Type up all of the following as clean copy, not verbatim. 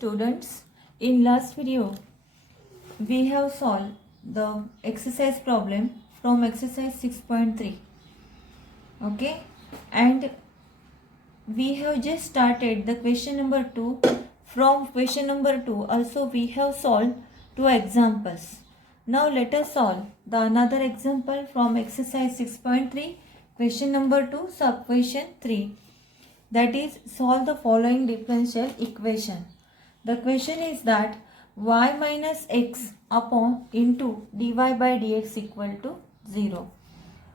students, in last video we have solved the exercise problem from exercise 6.3. Okay, and we have just started the question number 2. From question number 2 also we have solved 2 examples. Now let us solve the another example from exercise 6.3, question number 2, sub question 3. That is, solve the following differential equation. The question is that y minus x upon into dy by dx equal to 0.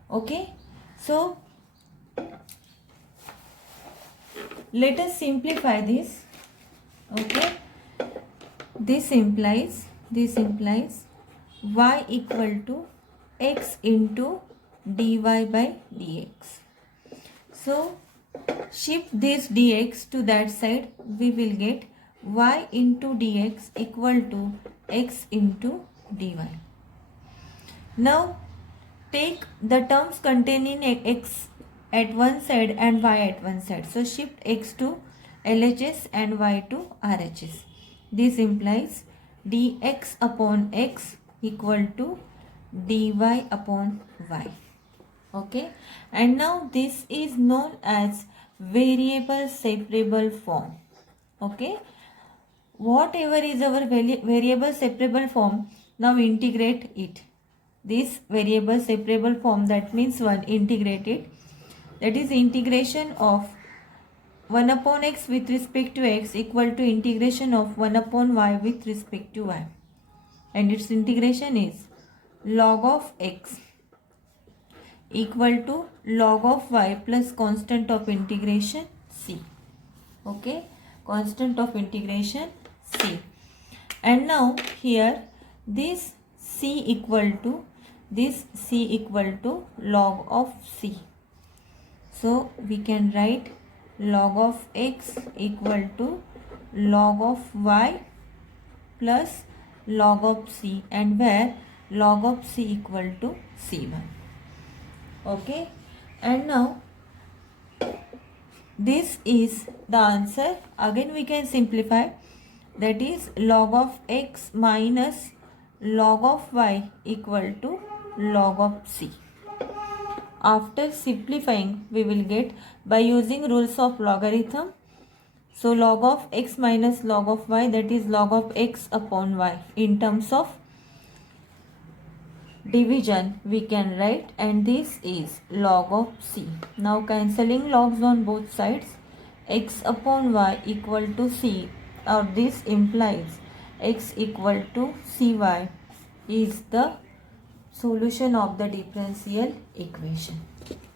Okay, so let us simplify this. Okay, this implies y equal to x into dy by dx. So shift this dx to that side, we will get y into dx equal to x into dy. Now take the terms containing x at one side and y at one side. So shift x to LHS and y to RHS. This implies dx upon x equal to dy upon y. Okay, and now this is known as variable separable form. Okay, whatever is our variable separable form, now integrate it. This variable separable form, that means one, integrate it. That is integration of 1 upon x with respect to x equal to integration of 1 upon y with respect to y. And its integration is log of x equal to log of y plus constant of integration c. Okay, constant of integration c. And now here this c equal to log of c. So we can write log of x equal to log of y plus log of c, and where log of c equal to c1. Okay, and now this is the answer. Again we can simplify, that is log of x minus log of y equal to log of c. After simplifying, we will get by using rules of logarithm. So log of x minus log of y, that is log of x upon y. In terms of division we can write, and this is log of c. Now cancelling logs on both sides, x upon y equal to c, or this implies x equal to cy is the solution of the differential equation.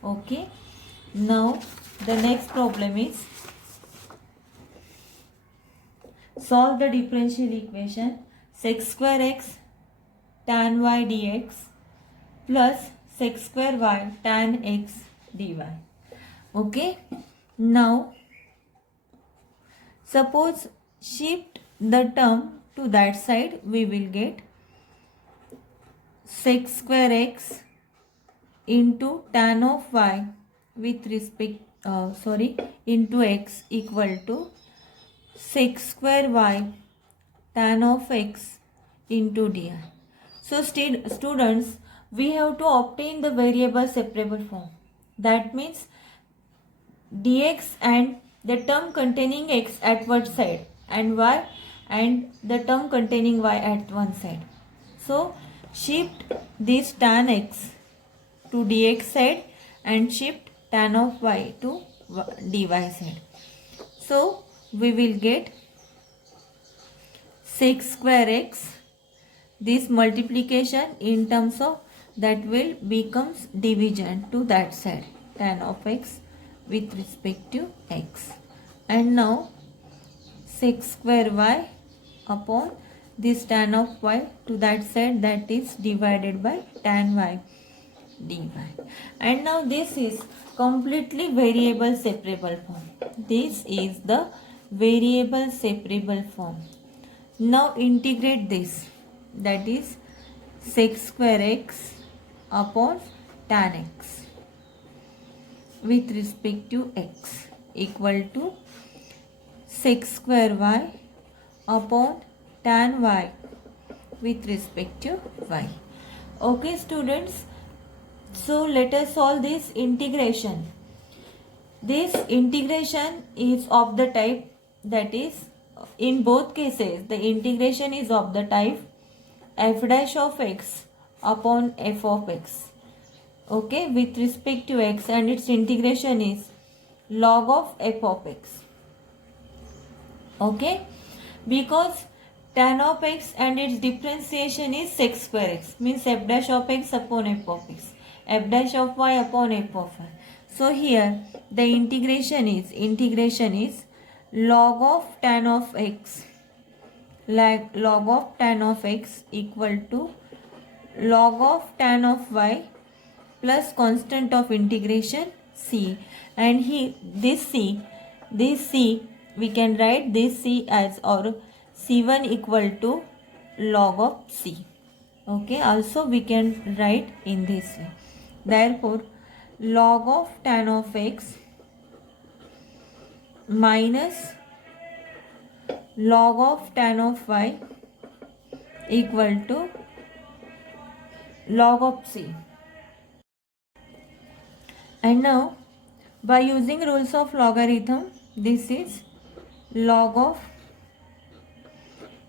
Okay, now the next problem is solve the differential equation sec square x tan y dx plus sec square y tan x dy. Okay, now suppose shift the term to that side, we will get sec square x into tan of y with respect into x equal to sec square y tan of x into di. So students, we have to obtain the variable separable form. That means dx and the term containing x at one side, and y and the term containing y at one side. So shift this tan x to dx side and shift tan of y to dy side. So we will get sec square x, this multiplication in terms of that will becomes division to that side, tan of x with respect to x. And now sec square y upon this tan of y to that side, that is divided by tan y dy. And now this is completely variable separable form. This is the variable separable form. Now integrate this, that is sec square x upon tan x with respect to x equal to sec square y upon tan y with respect to y. Okay students, so let us solve this integration. This integration is of the type, that is, in both cases the integration is of the type f dash of x upon f of x, okay, with respect to x, and its integration is log of f of x, okay, because tan of x and its differentiation is sec square x, means f dash of x upon f of x, f dash of y upon f of y. So here the integration is log of tan of x, like log of tan of x equal to log of tan of y plus constant of integration c, and here this c we can write this c as, or c1 equal to log of c, okay, also we can write in this way. Therefore log of tan of x minus log of tan of y equal to log of c. And now by using rules of logarithm, this is log of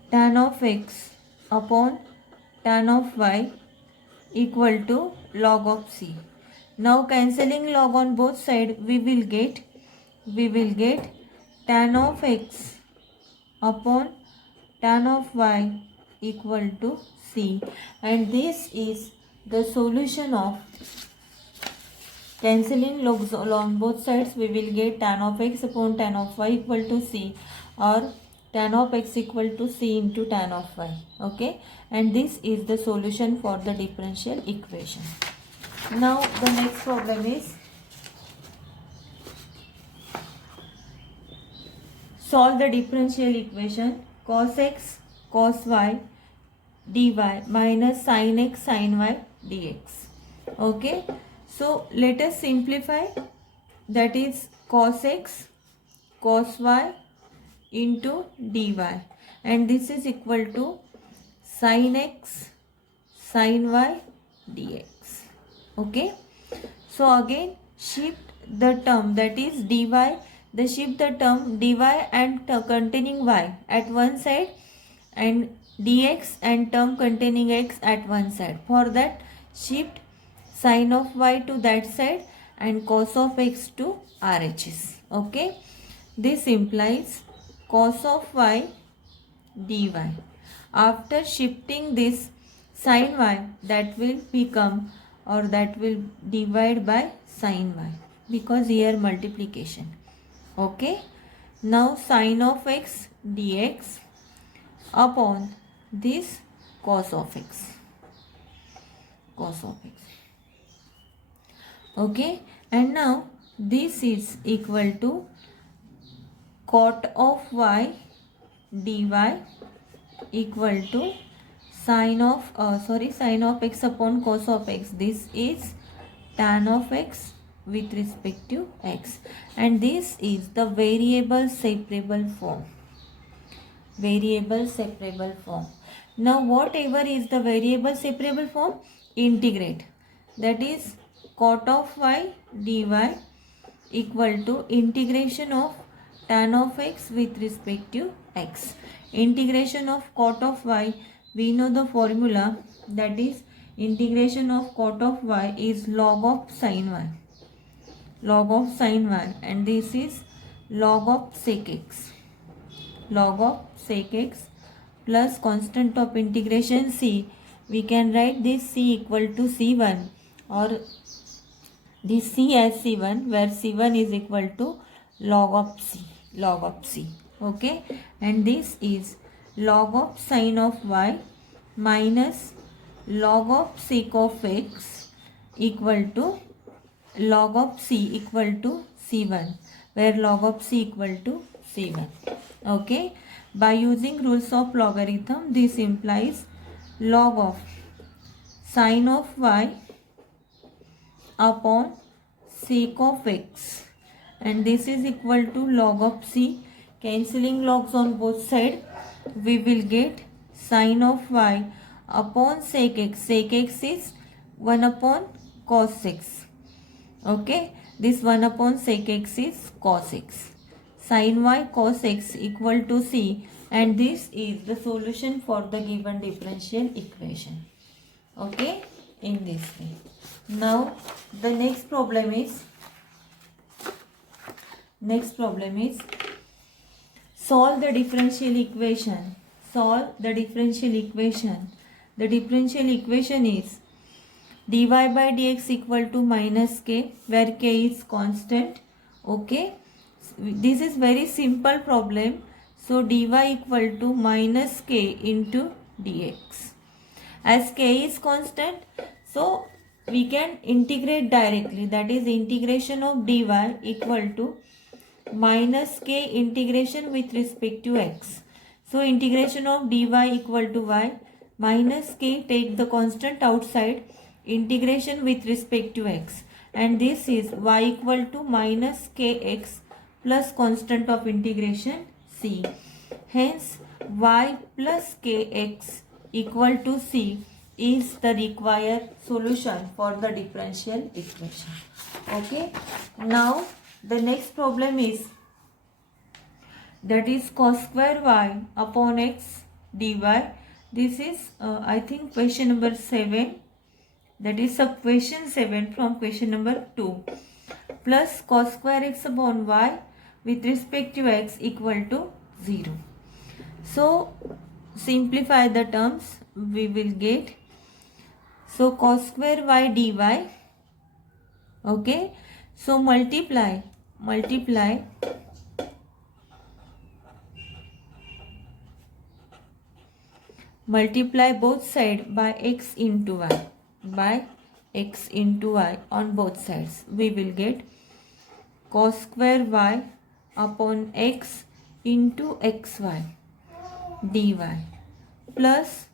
tan of x upon tan of y equal to log of c. Now cancelling log on both sides, we will get tan of x upon tan of y equal to c, and this is the solution of, cancelling logs along both sides, we will get tan of x upon tan of y equal to c, or tan of x equal to c into tan of y, okay, and this is the solution for the differential equation. Now the next problem is solve the differential equation cos x cos y dy minus sin x sin y dx, okay. So let us simplify, that is cos x cos y into dy, and this is equal to sin x sin y dx, okay. So again shift the term, that is dy, shift the term dy and containing y at one side, and dx and term containing x at one side. For that shift sin of y to that side and cos of x to RHS, okay. This implies cos of y dy. After shifting this sin y, that will become, or that will divide by sin y, because here multiplication, okay. Now sin of x dx upon this cos of x, okay, and now this is equal to cot of y dy equal to sin of x upon cos of x. This is tan of x with respect to x, and this is the variable separable form. Now whatever is the variable separable form, integrate, that is cot of y dy equal to integration of tan of x with respect to x. Integration of cot of y, we know the formula, that is integration of cot of y is log of sin y, and this is log of sec x plus constant of integration c. We can write this c equal to c1, or this c as c1, where c1 is equal to log of c, okay, and this is log of sin of y minus log of sec of x equal to log of c equal to c1, where log of c equal to c1, okay. By using rules of logarithm, this implies log of sin of y upon sec of x, and this is equal to log of c, cancelling logs on both sides, we will get sine of y upon sec x. Sec x is 1 upon cos x. Okay, this 1 upon sec x is cos x. Sin y cos x equal to c, and this is the solution for the given differential equation. Okay, in this way. Now the next problem is solve the differential equation. Solve the differential equation. The differential equation is dy by dx equal to minus k, where k is constant. Okay, this is very simple problem. So dy equal to minus k into dx. As k is constant, so we can integrate directly. That is, integration of dy equal to minus k integration with respect to x. So integration of dy equal to y minus k, take the constant outside, integration with respect to x, and this is y equal to minus kx plus constant of integration c. Hence y plus kx equal to c is the required solution for the differential equation. Okay, now the next problem is, that is cos square y upon x dy. This is I think question number 7, that is sub question 7 from question number 2, plus cos square x upon y with respect to x equal to 0. So simplify the terms, we will get, so cos square y dy. Okay, so multiply both sides by x into y on both sides. We will get cos square y upon x into xy dy plus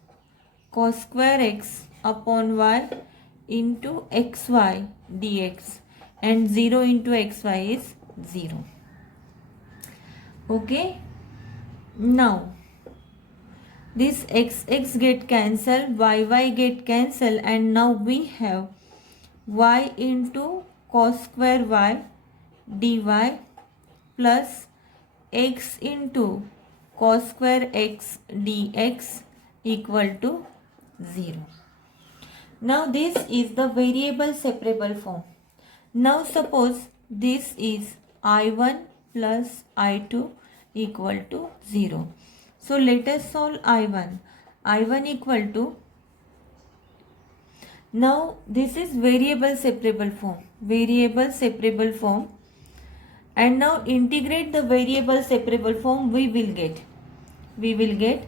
cos square x upon y into xy dx, and 0 into xy is 0. Okay, now this x get cancelled, y get cancelled, and now we have y into cos square y dy plus x into cos square x dx equal to 0. Now this is the variable separable form. Now suppose this is I1 plus I2 equal to 0. So let us solve I1. I1 equal to, now this is variable separable form, and now integrate the variable separable form. We will get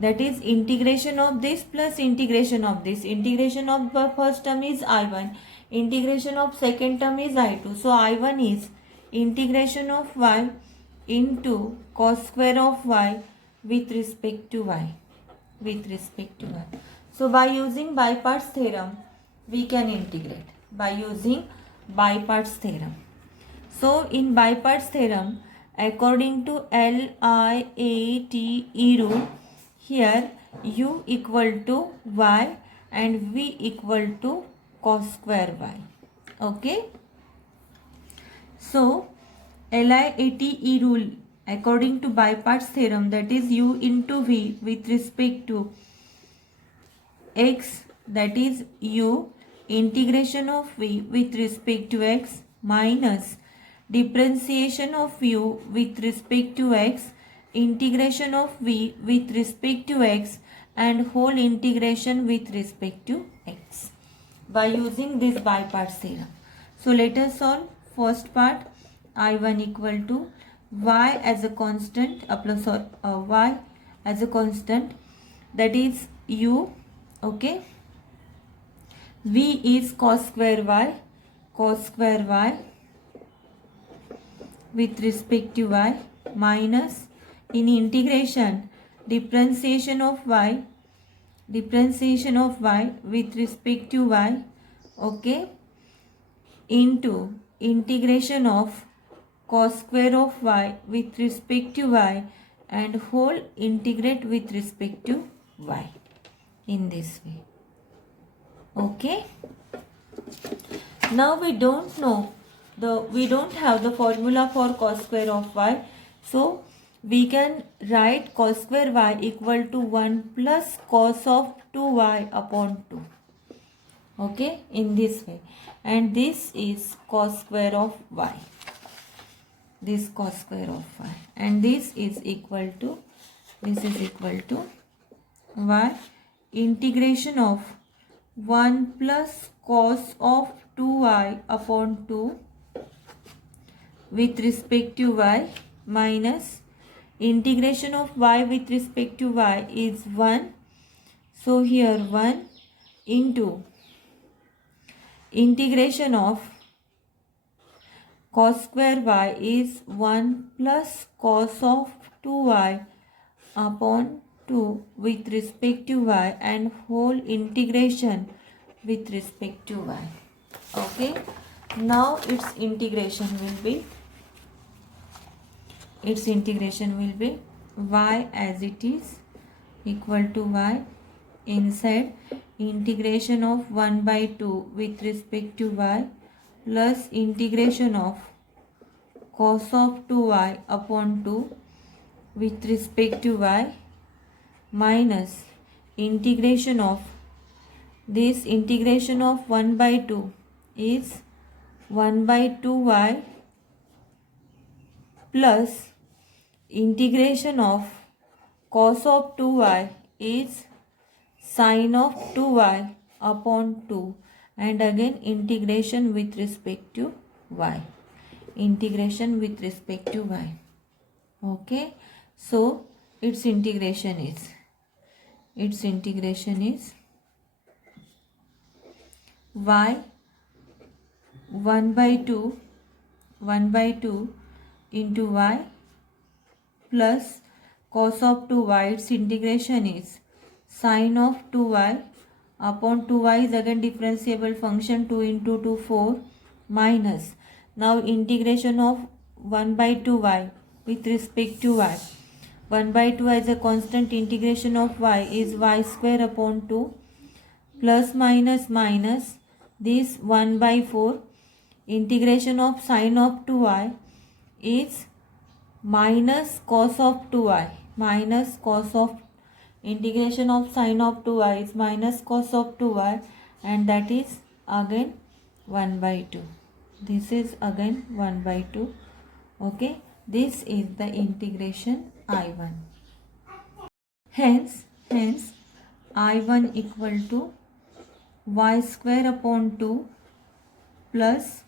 that is integration of this plus integration of this. Integration of the first term is I1, integration of second term is I2. So I1 is integration of y into cos square of y with respect to y. So by using by parts theorem, we can integrate by using by parts theorem. So in by parts theorem, according to LIATE rule, here u equal to y and v equal to cos square y. Okay, so LIATE rule, according to by parts theorem, that is u into v with respect to x, that is u integration of v with respect to x minus differentiation of u with respect to x, integration of v with respect to x, and whole integration with respect to x, by using this by parts theorem. So let us solve first part. I1 equal to y as a constant, y as a constant, that is u. Okay, v is cos square y with respect to y minus, in integration, differentiation of y with respect to y, okay, into integration of cos square of y with respect to y, and whole integrate with respect to y in this way. Okay. Now we don't have the formula for cos square of y, so we can write cos square y equal to 1 plus cos of 2y upon 2. Okay, in this way, and this is cos square of y, this cos square of y, and this is equal to y integration of 1 plus cos of 2y upon 2 with respect to y minus integration of y with respect to y is 1. So here 1 into integration of cos square y is 1 plus cos of 2y upon 2 with respect to y and whole integration with respect to y. Okay, now its integration will be y as it is equal to y inside integration of 1 by 2 with respect to y plus integration of cos of 2y upon 2 with respect to y minus integration of this integration of 1 by 2 is 1 by 2y plus integration of cos of 2y is sin of 2y upon 2 and again integration with respect to y, Okay, so its integration is y 1 by 2 into y plus cos of 2y, its integration is sin of 2y upon 2y is again differentiable function, 2 into 2 4 minus now integration of 1 by 2y with respect to y. 1 by 2 as a constant, integration of y is y square upon 2 plus minus this 1 by 4 integration of sin of 2y is minus cos of 2y, integration of sin of 2y is minus cos of 2y and that is again 1 by 2. This is again 1 by 2. Okay, this is the integration I1. Hence I1 equal to y square upon 2 plus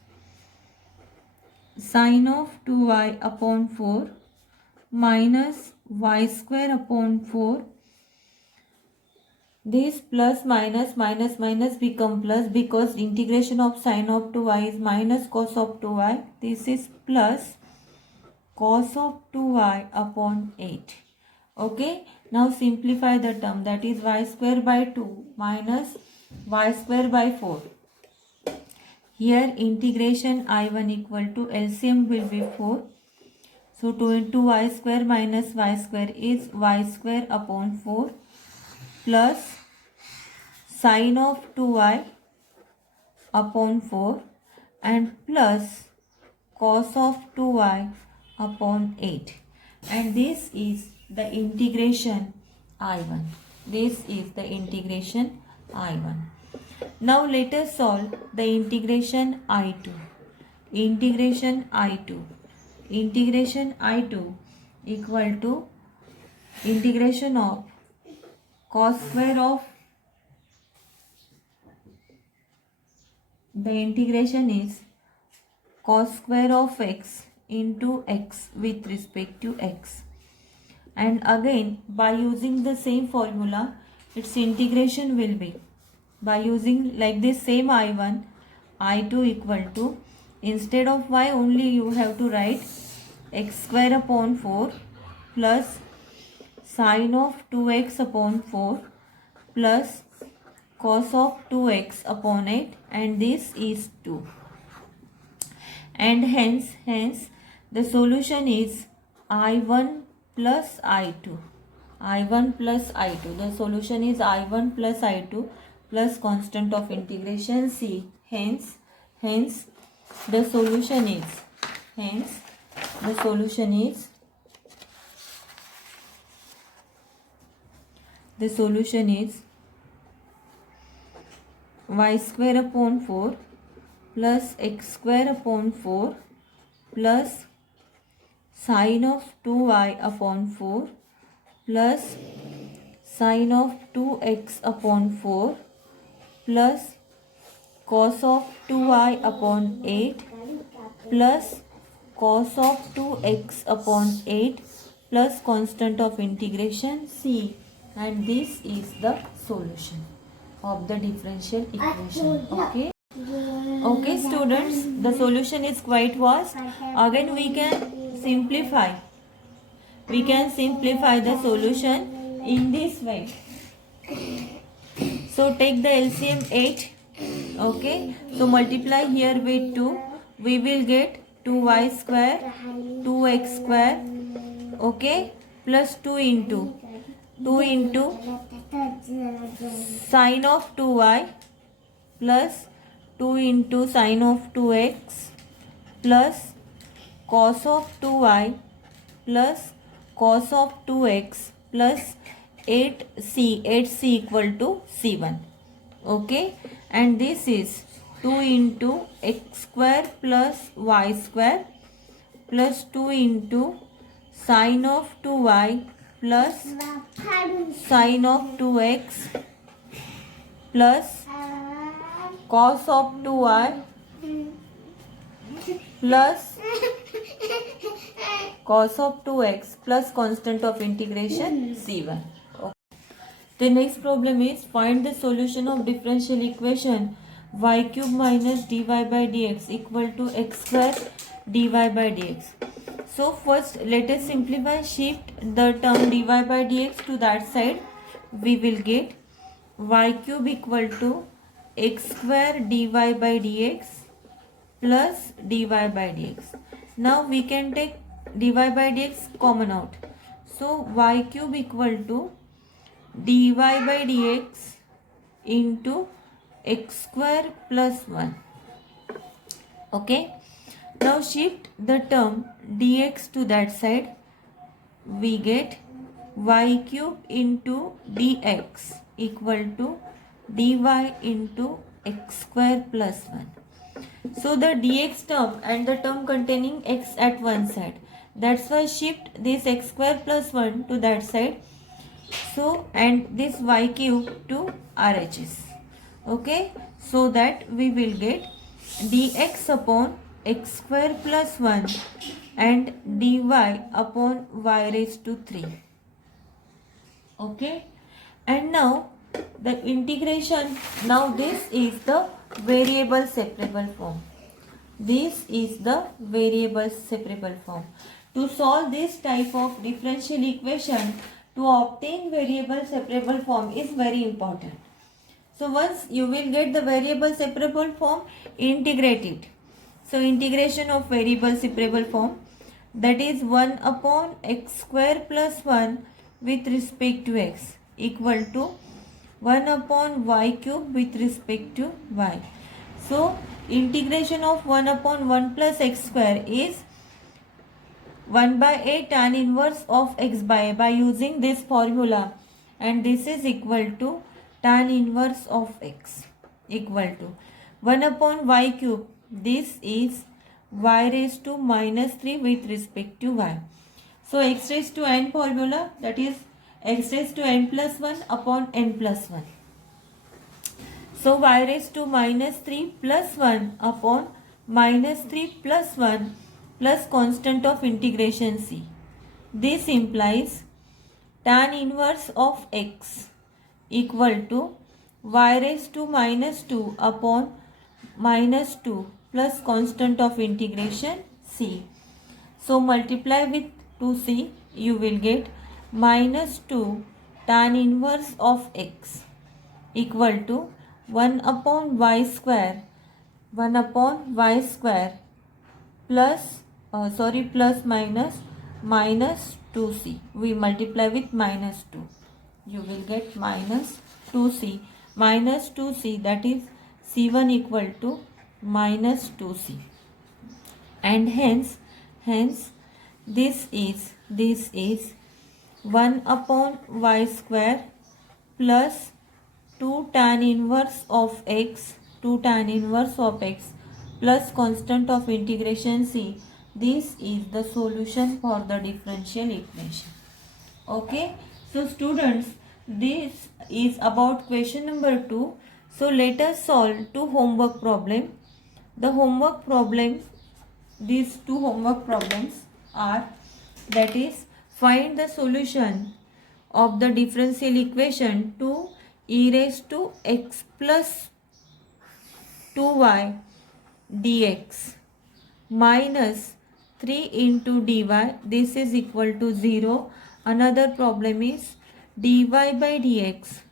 sin of 2y upon 4 minus y square upon 4. This plus minus become plus because integration of sin of 2y is minus cos of 2y. This is plus cos of 2y upon 8. Okay, now simplify the term, that is y square by 2 minus y square by 4. Here integration I1 equal to LCM will be 4. So 2 into y square minus y square is y square upon 4 plus sin of 2y upon 4 and plus cos of 2y upon 8. And this is the integration I1. Now let us solve the integration I2. Integration I2 equal to integration of cos square of, the integration is cos square of x into x with respect to x. And again by using the same formula, its integration will be by using like this same I1, I2 equal to, instead of y only you have to write x square upon 4 plus sin of 2x upon 4 plus cos of 2x upon 8 and this is 2. And hence the solution is I1 plus I2. I1 plus I2. The solution is I1 plus I2 plus constant of integration C. Hence the solution is the solution is y square upon 4 plus x square upon 4 plus sine of 2y upon 4 plus sine of 2x upon 4 plus cos of 2y upon 8 plus cos of 2x upon 8 plus constant of integration C, and this is the solution of the differential equation. Okay students, the solution is quite vast. Again we can simplify the solution in this way. So take the LCM 8. Okay, so multiply here with 2, we will get 2y square 2x square, okay, plus 2 into sine of 2y plus 2 into sine of 2x plus cos of 2y plus cos of 2x plus 8c equal to c1. Okay, and this is 2 into x square plus y square plus 2 into sine of 2y plus sine of 2x plus cos of 2y plus cos of 2x plus constant of integration c1. Okay. The next problem is find the solution of differential equation y cube minus dy by dx equal to x square dy by dx. So first let us simplify, shift the term dy by dx to that side. We will get y cube equal to x square dy by dx plus dy by dx. Now we can take dy by dx common out. So y cube equal to dy by dx into x square plus 1. Okay. Now shift the term dx to that side. We get y cube into dx equal to dy into x square plus 1. So the dx term and the term containing x at one side. That's why shift this x square plus 1 to that side. So and this y cube to RHS. Okay. So that we will get dx upon x square plus 1 and dy upon y raised to 3. Okay. And now the integration, now this is the variable separable form. This is the variable separable form. To solve this type of differential equation, to obtain variable separable form is very important. So once you will get the variable separable form, integrate it. So integration of variable separable form, that is 1 upon x square plus 1 with respect to x equal to 1 upon y cube with respect to y. So integration of 1 upon 1 plus x square is 1 by a tan inverse of x by a by using this formula, and this is equal to tan inverse of x equal to 1 upon y cube. This is y raised to minus 3 with respect to y. So x raised to n formula, that is x raised to n plus 1 upon n plus 1. So y raised to minus 3 plus 1 upon minus 3 plus 1 plus constant of integration c. This implies tan inverse of x equal to y raised to minus 2 upon minus 2 plus constant of integration c. So multiply with 2c, you will get minus 2 tan inverse of x equal to 1 upon y square plus plus minus 2c. We multiply with minus 2. You will get minus 2c. Minus 2c, that is c1 equal to minus 2c. And hence this is 1 upon y square plus 2 tan inverse of x plus constant of integration c. This is the solution for the differential equation. Okay, so students, this is about question number 2. So let us solve two homework problem. The homework problem, these two homework problems are, that is, find the solution of the differential equation 2 e raised to x plus 2y dx minus 3 into dy, this is equal to 0. Another problem is dy by dx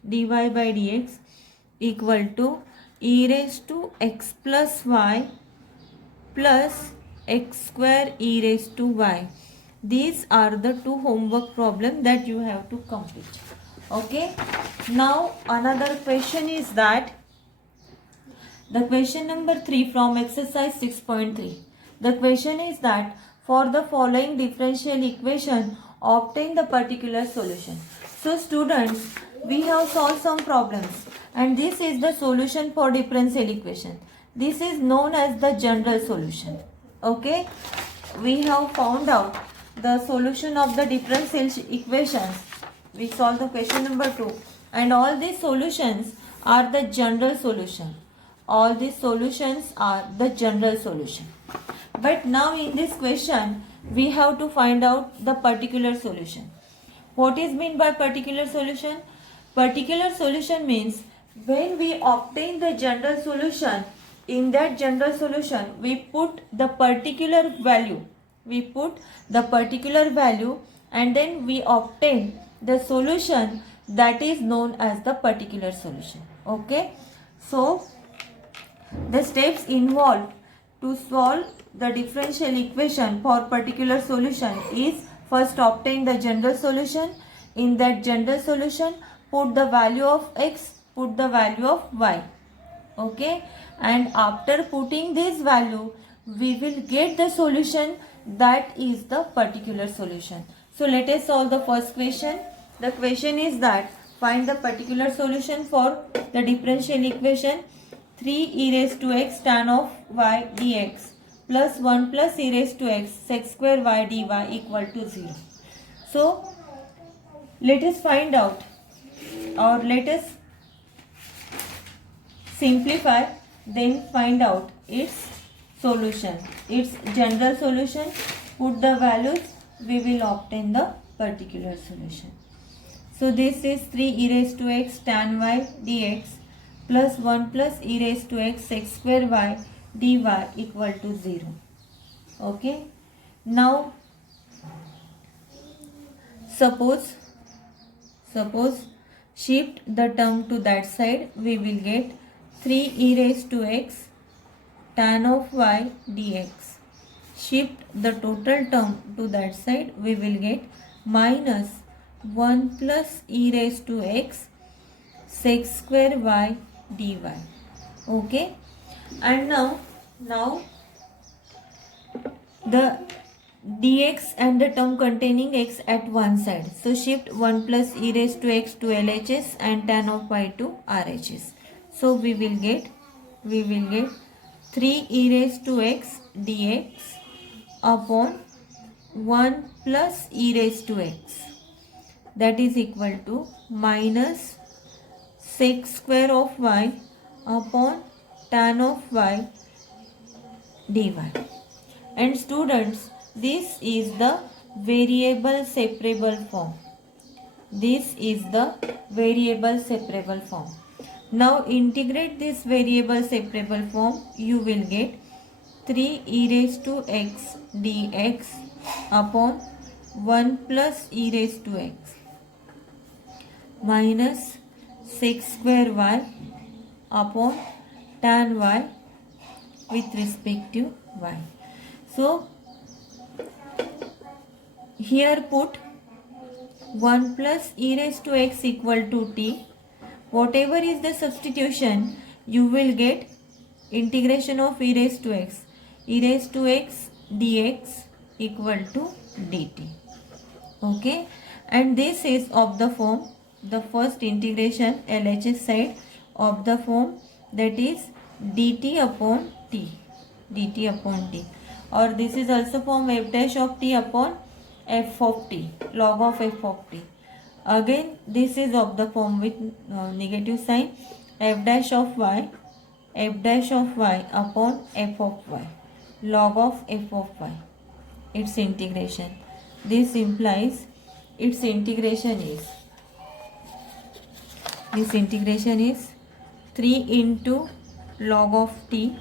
equal to e raised to x plus y plus x square e raised to y. These are the two homework problems that you have to complete. Okay. Now another question is that the question number 3 from exercise 6.3. The question is that for the following differential equation, obtain the particular solution. So students, we have solved some problems and this is the solution for differential equation. This is known as the general solution. Okay. We have found out the solution of the differential equations. We solved the question number 2 and all these solutions are the general solution. All these solutions are the general solution. But now in this question, we have to find out the particular solution. What is meant by particular solution? Particular solution means when we obtain the general solution, in that general solution, we put the particular value. And then we obtain the solution that is known as the particular solution. Okay. So the steps involved to solve the differential equation for particular solution is first obtain the general solution. In that general solution, put the value of x, put the value of y. Okay. And after putting this value, we will get the solution that is the particular solution. So let us solve the first question. The question is that find the particular solution for the differential equation 3 e raised to x tan of y dx plus 1 plus e raised to x sec square y dy equal to 0. So let us find out, or let us simplify, then find out its solution, its general solution. Put the values, we will obtain the particular solution. So this is 3 e raised to x tan y dx plus 1 plus e raised to x sec square y dy equal to 0. Okay. Now suppose shift the term to that side, we will get 3 e raised to x tan of y dx. Shift the total term to that side, we will get minus 1 plus e raised to x sec square y dy. Okay. And now the dx and the term containing x at one side. So shift 1 plus e raised to x to LHS and tan of y to RHS. So we will get 3 e raised to x dx upon 1 plus e raised to x, that is equal to minus sec square of y upon tan of y dy. And students, this is the variable separable form. Now integrate this variable separable form, you will get 3 e raised to x dx upon 1 plus e raised to x minus sec square y upon tan y with respect to y. So here put 1 plus e raised to x equal to t. Whatever is the substitution, you will get integration of e raised to x. E raised to x dx equal to dt. Okay, and this is of the form, the first integration LHS side of the form, that is dt upon t, dt upon t, or this is also form f dash of t upon f of t, log of f of t. Again this is of the form with negative sign, f dash of y, f dash of y upon f of y, log of f of y, its integration. This implies its integration is, this integration is 3 into log of t,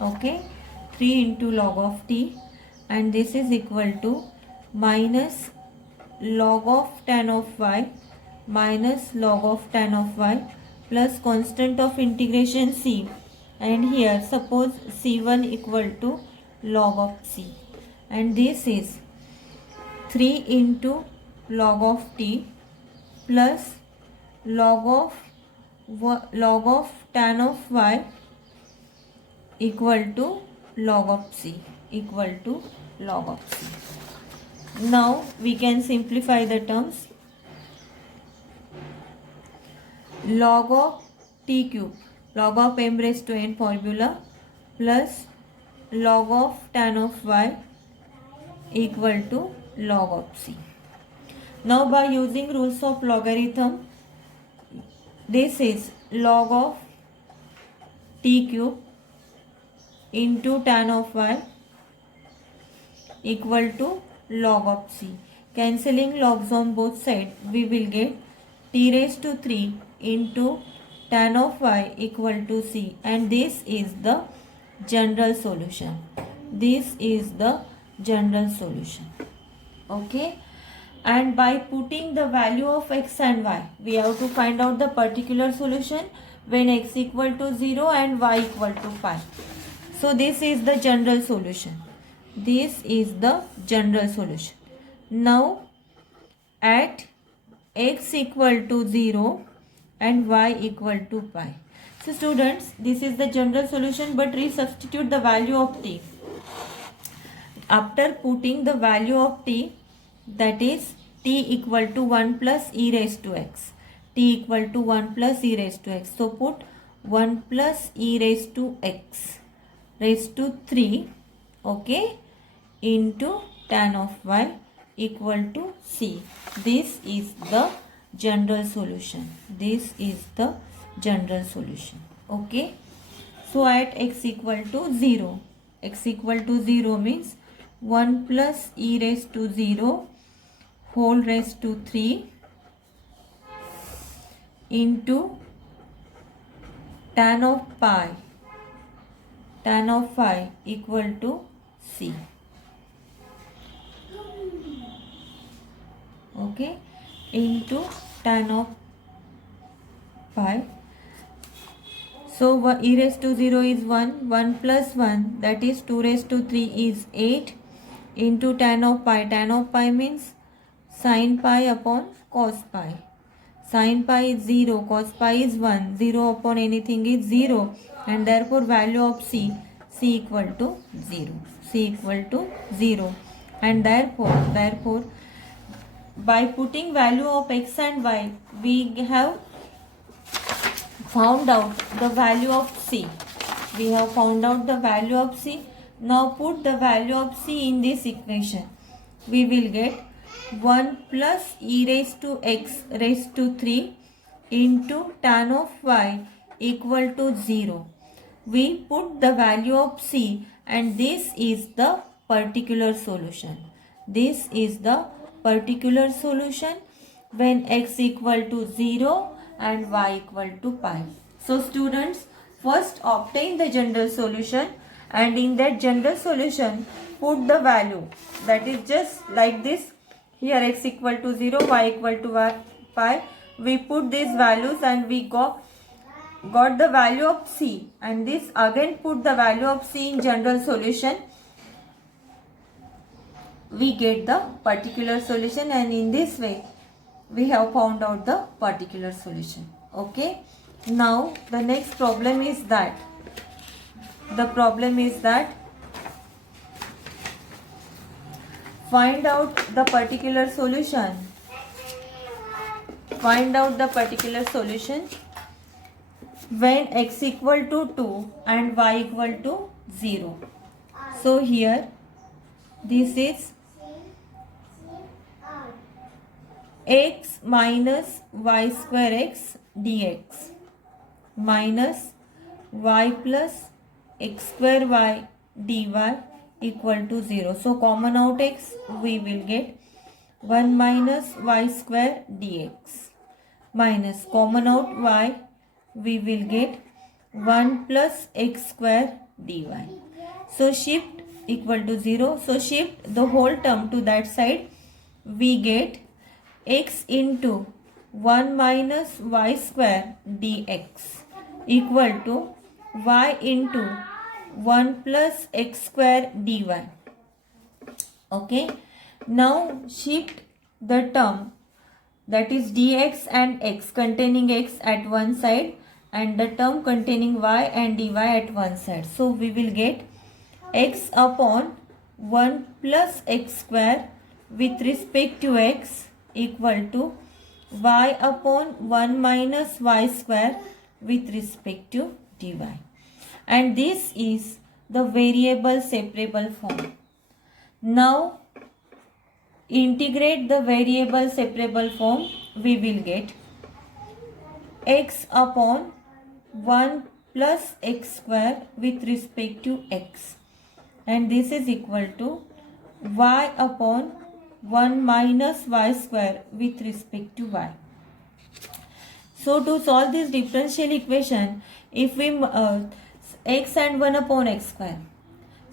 okay, 3 into log of t, and this is equal to minus log of tan of y minus log of tan of y plus constant of integration c, and here suppose c1 equal to log of c, and this is 3 into log of t plus log of tan of y equal to log of c, equal to log of c. Now we can simplify the terms. Log of t cube, log of m raised to n formula, plus log of tan of y equal to log of c. Now by using rules of logarithm, this is log of t cube into tan of y equal to log of c. Cancelling logs on both sides, we will get t raised to 3 into tan of y equal to c, and this is the general solution. This is the general solution. Okay, and by putting the value of x and y, we have to find out the particular solution when x equal to 0 and y equal to pi. So this is the general solution. This is the general solution. Now at x equal to 0 and y equal to pi. So students, this is the general solution, but resubstitute the value of t. After putting the value of t, that is t equal to 1 plus e raised to x. T equal to 1 plus e raised to x. So put 1 plus e raised to x raised to 3, okay, into tan of y equal to c. This is the general solution. This is the general solution. Okay. So at x equal to 0, x equal to 0 means 1 plus e raised to 0 whole raised to 3 into tan of pi, tan of phi equal to c. Okay, into tan of pi. So e raised to 0 is 1, 1 plus 1, that is 2 raised to 3 is 8, into tan of pi means sin pi upon cos pi. Sin pi is 0, cos pi is 1, 0 upon anything is 0, and therefore value of c equal to 0, c equal to 0, and therefore by putting value of x and y, we have found out the value of c. We have found out the value of c. Now put the value of c in this equation. We will get 1 plus e raised to x raised to 3 into tan of y equal to 0. We put the value of c, and this is the particular solution. This is the particular solution when x equal to 0 and y equal to pi. So students, first obtain the general solution, and in that general solution put the value, that is just like this. Here x equal to 0, y equal to pi. We put these values and we got the value of c, and this again put the value of c in general solution. We get the particular solution, and in this way we have found out the particular solution. Okay. Now the next problem is that find out the particular solution. Find out the particular solution when x equal to 2 and y equal to 0. So here this is x minus y square x dx minus y plus x square y dy equal to 0. So common out x, we will get 1 minus y square dx minus common out y, we will get 1 plus x square dy. So shift equal to 0. So shift the whole term to that side. We get x into 1 minus y square dx equal to y into 1 plus x square dy. Okay. Now shift the term, that is dx and x, containing x at one side and the term containing y and dy at one side. So we will get x upon 1 plus x square with respect to x equal to y upon 1 minus y square with respect to dy. And this is the variable separable form. Now integrate the variable separable form, we will get x upon 1 plus x square with respect to x, and this is equal to y upon 1 minus y square with respect to y. So to solve this differential equation, if we x and 1 upon x square,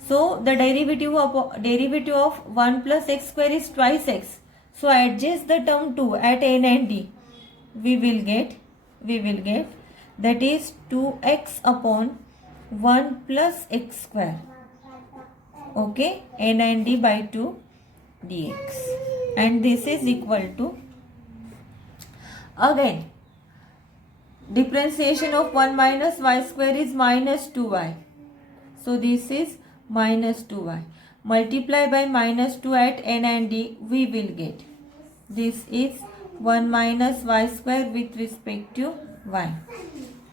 so the derivative of 1 plus x square is twice x. So adjust the term 2 at n and d. We will get that is 2x upon 1 plus x square. Okay, n and d by 2 dx, and this is equal to, again differentiation of 1 minus y square is minus 2y. So this is minus 2y. Multiply by minus 2 at n and d, we will get, this is 1 minus y square with respect to y.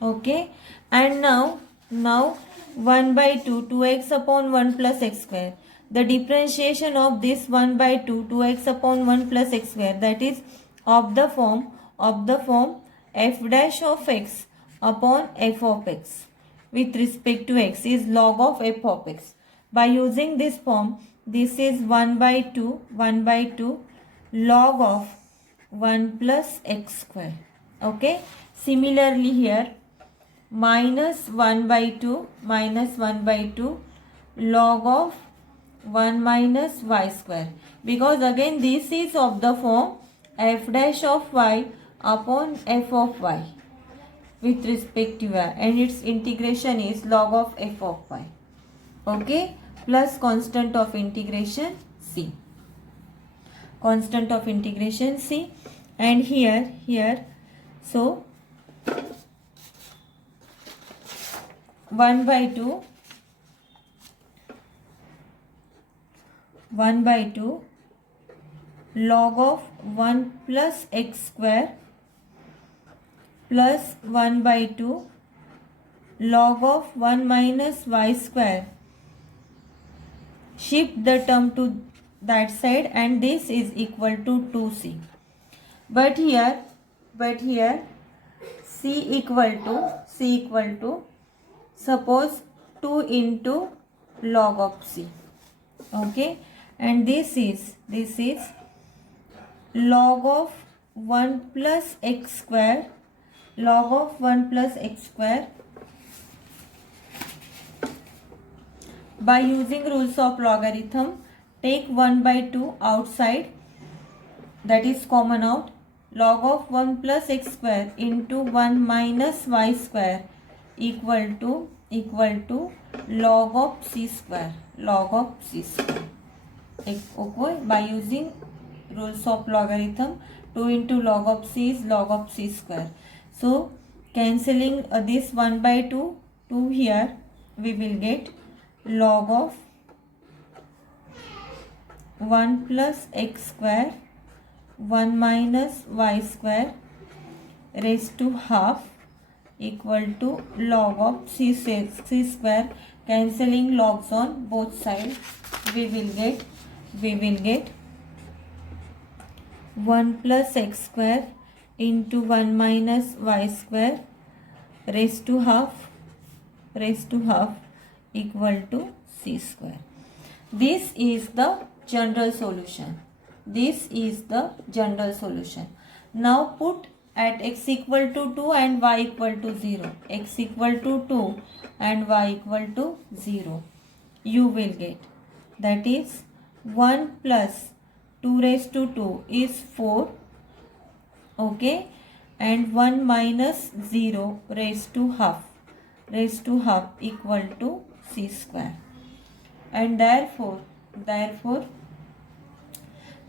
Okay, and now 1 by 2, 2x upon 1 plus x square. The differentiation of this 1 by 2, 2x upon 1 plus x square, that is of the form f dash of x upon f of x with respect to x is log of f of x. By using this form, this is 1 by 2 log of 1 plus x square. Okay. Similarly here, minus 1 by 2 log of 1 minus y square, because again this is of the form f dash of y upon f of y with respect to y, and its integration is log of f of y. Okay, plus constant of integration c. Constant of integration c, and here so 1 by 2 log of 1 plus x square plus 1 by 2 log of 1 minus y square. Shift the term to that side, and this is equal to 2c. But here c equal to suppose 2 into log of c. Okay, and this is log of 1 plus x square, log of 1 plus x square. By using rules of logarithm, take 1 by 2 outside, that is common out. Log of 1 plus x square into 1 minus y square equal to log of c square. Okay, by using rules of logarithm, 2 into log of c is log of c square. So cancelling this 1 by 2 here, we will get log of 1 plus x square 1 minus y square raised to half equal to log of c square. Cancelling logs on both sides, we will get 1 plus x square into 1 minus y square raised to half equal to c square. This is the general solution. Now put at x equal to 2 and y equal to 0. X equal to 2 and y equal to 0. You will get, that is 1 plus 2 raised to 2 is 4. Okay. And 1 minus 0 raised to half equal to c square. And therefore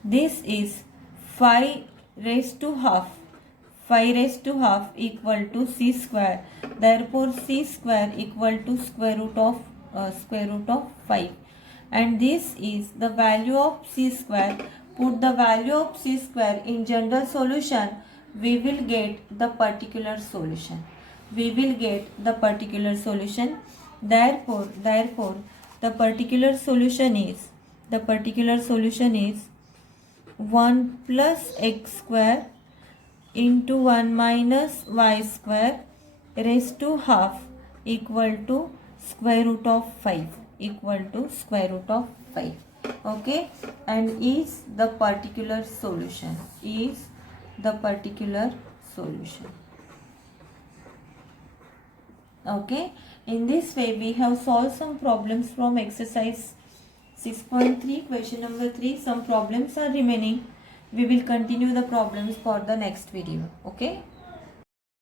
this is 5 raised to half equal to c square. Therefore c square equal to square root of 5. And this is the value of c square. Put the value of c square in general solution, we will get the particular solution. Therefore the particular solution is 1 plus x square into 1 minus y square raised to half equal to square root of 5. Okay, and is the particular solution. Okay, in this way we have solved some problems from exercise 6.3, question number 3. Some problems are remaining. We will continue the problems for the next video. Okay.